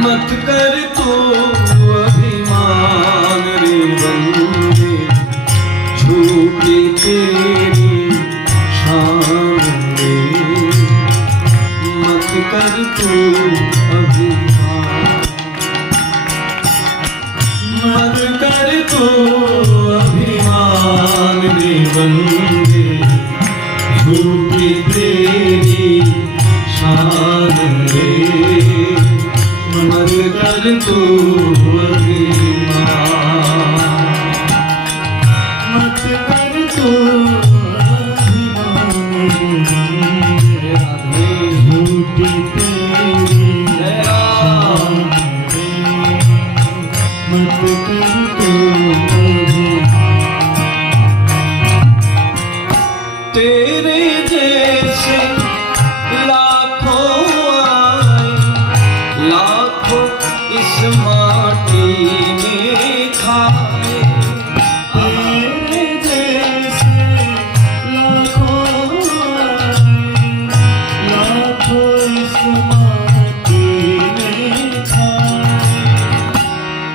मत कर तू अभिमान रे बंदे झूठी तेरी शान रे मत कर तू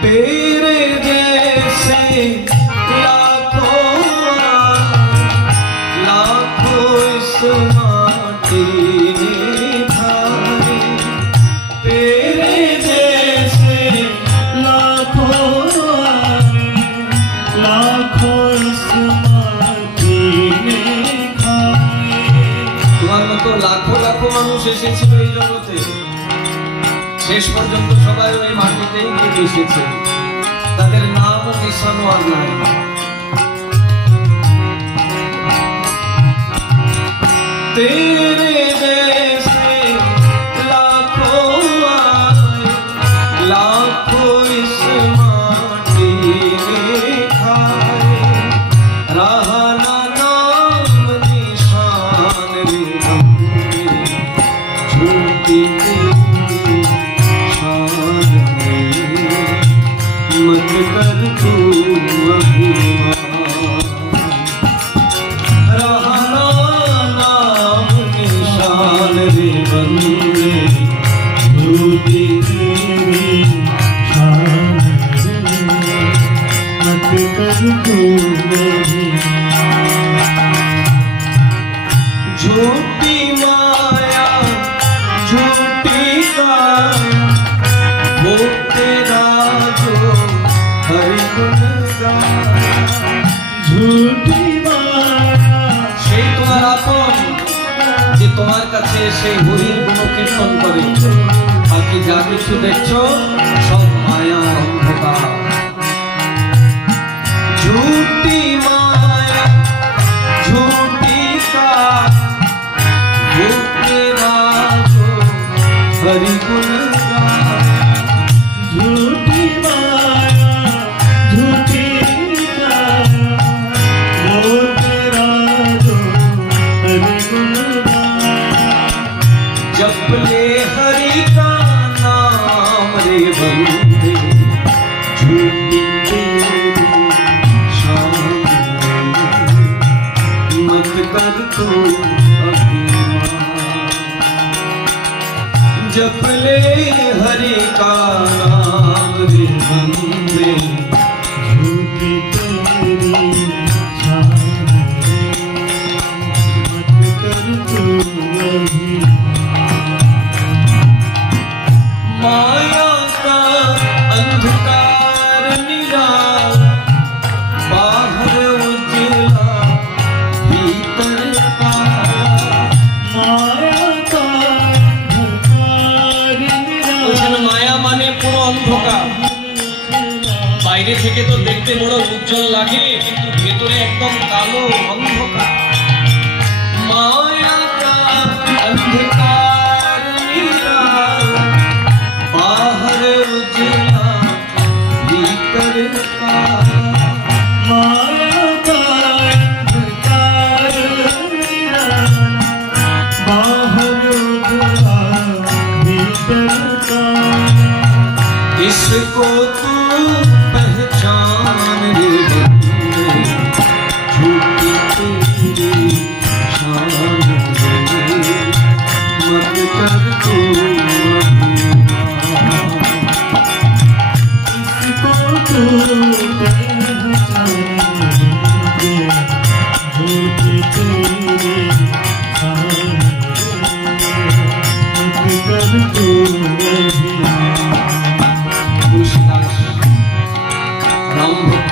तेरे जैसे लाखों आए, लाखों इस माटी में खाए तेरे जैसे लाखों आए, लाखों इस माटी में खाए। তোমার মতো লাখো লাখো মানুষ এসেছিল এই জগতে শেষ পর্যন্ত সবাই ওই মাটিতেই গিয়ে এসেছে। তাদের নামও মিশানো আর নাই। तेरे সেই হরির গুণ কীর্তন করে। বাকি যা কিছু দেখছ, সব মায়ার অন্ধকার। ঝুটি মায়া হরি গুণ ঝুটি মায়া। कर तू जप ले हरि का नाम रे बंदे বাইরে থেকে তো দেখতে বড় উজ্জ্বল লাগে কিন্তু ভেতরে একদম কালো অন্ধকার। মায়া का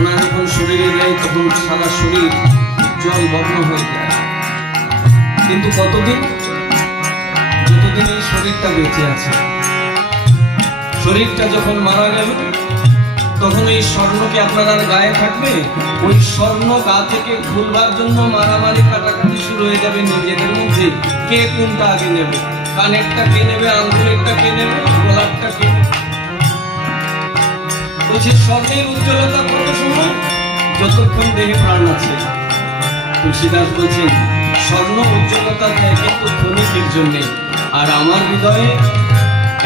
সোনা যখন শরীরে দেয় তখন সারা শরীর জল বর্ণ হয়ে যায়। কিন্তু কতদিন? যতদিন এই শরীরটা বেঁচে আছে। শরীরটা যখন মারা গেল, তখন এই স্বর্ণ কি আপনার গায়ে থাকবে? ওই স্বর্ণ গা থেকে খুলবার জন্য মারামারি কাটাকাটি শুরু হয়ে যাবে নিজেদের মধ্যে। কে কোনটা আগে নেবে? কানেরটা কে নেবে? আঙ্গুলেরটা কে নেবে? গোলাপটা কে নেবে? বলছি স্বর্ণের উজ্জ্বলতা কত সময় যতক্ষণ দেহে প্রাণ আছে। তুলসীদাস বলছেন, স্বর্ণ উজ্জ্বলতা দেয় কিন্তু ক্ষণিকের জন্য। আর আমার হৃদয়ে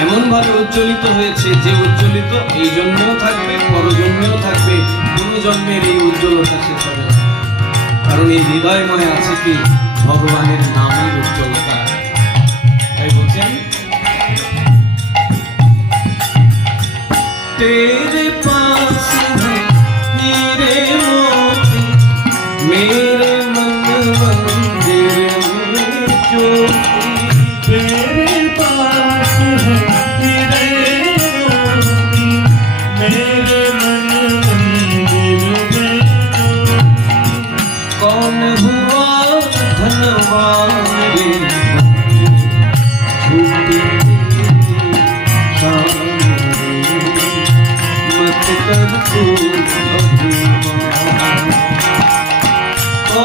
এমন ভাবে উজ্জ্বলিত হয়েছে যে উজ্জ্বলিত এই জন্মেও থাকবে, পরজন্মেও থাকবে, কোন জন্মের এই উজ্জ্বলতা শেষ হবে কারণ এই হৃদয়ময় আছে কি? ভগবানের নামের উজ্জ্বলতা। তাই বলছেন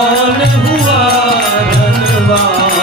ભગવાન હુઆ ભગવાન